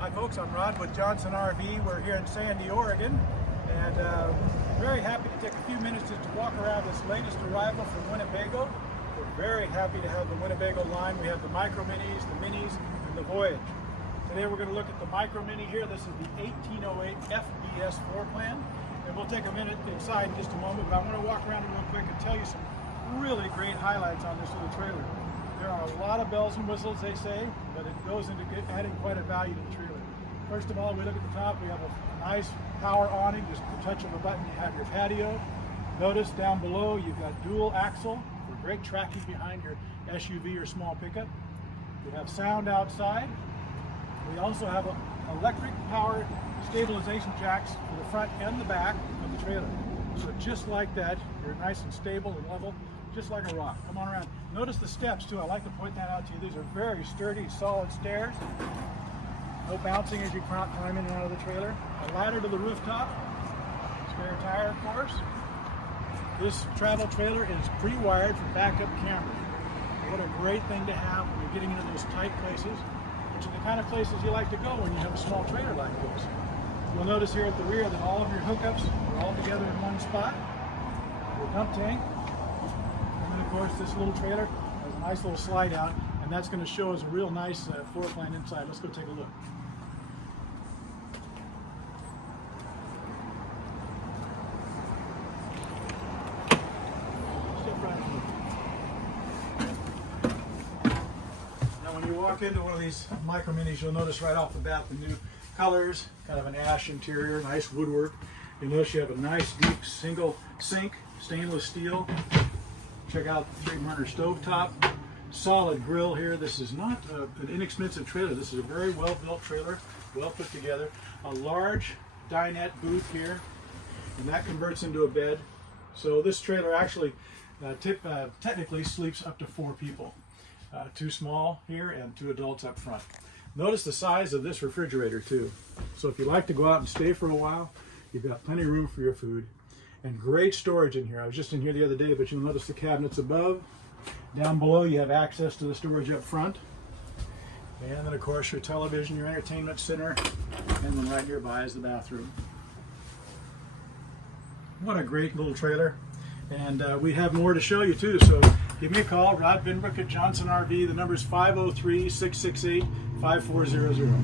Hi folks, I'm Rod with Johnson RV. We're here in Sandy, Oregon, and very happy to take a few minutes just to walk around this latest arrival from Winnebago. We're very happy to have the Winnebago line. We have the Micro Minis, the Minis, and the Voyage. Today we're going to look at the Micro Mini here. This is the 1808FBS floor plan, and we'll take a minute inside in just a moment, but I want to walk around it real quick and tell you some really great highlights on this little trailer. There are a lot of bells and whistles, they say, but it goes into adding quite a value to the trailer. First of all, we look at the top, we have a nice power awning, just the touch of a button, you have your patio. Notice down below, you've got dual axle for great tracking behind your SUV or small pickup. We have sound outside. We also have electric powered stabilization jacks for the front and the back of the trailer. So just like that, you're nice and stable and level, just like a rock. Come on around. Notice the steps too. I like to point that out to you. These are very sturdy, solid stairs. No bouncing as you climb in and out of the trailer. A ladder to the rooftop. Spare tire, of course. This travel trailer is pre-wired for backup camera. What a great thing to have when you're getting into those tight places, which are the kind of places you like to go when you have a small trailer like this. You'll notice here at the rear that all of your hookups are all together in one spot. Your dump tank. And then of course this little trailer has a nice little slide out, and that's going to show us a real nice floor plan inside. Let's go take a look. Now when you walk into one of these Micro Minis, you'll notice right off the bat the new colors, kind of an ash interior, nice woodwork. You'll notice you have a nice deep single sink, stainless steel. Check out the 3-burner stovetop. Solid grill here. This is not an inexpensive trailer. This is a very well built trailer, well put together. A large dinette booth here, and that converts into a bed. So this trailer actually technically sleeps up to 4 people. 2 small here and 2 adults up front. Notice the size of this refrigerator too. So if you like to go out and stay for a while, you've got plenty of room for your food. And great storage in here. I was just in here the other day, but you'll notice the cabinets above. Down below you have access to the storage up front. And then of course your television, your entertainment center, and then right nearby is the bathroom. What a great little trailer. And we have more to show you too, so give me a call, Rod Binbrook at Johnson RV. The number is 503-668-5400.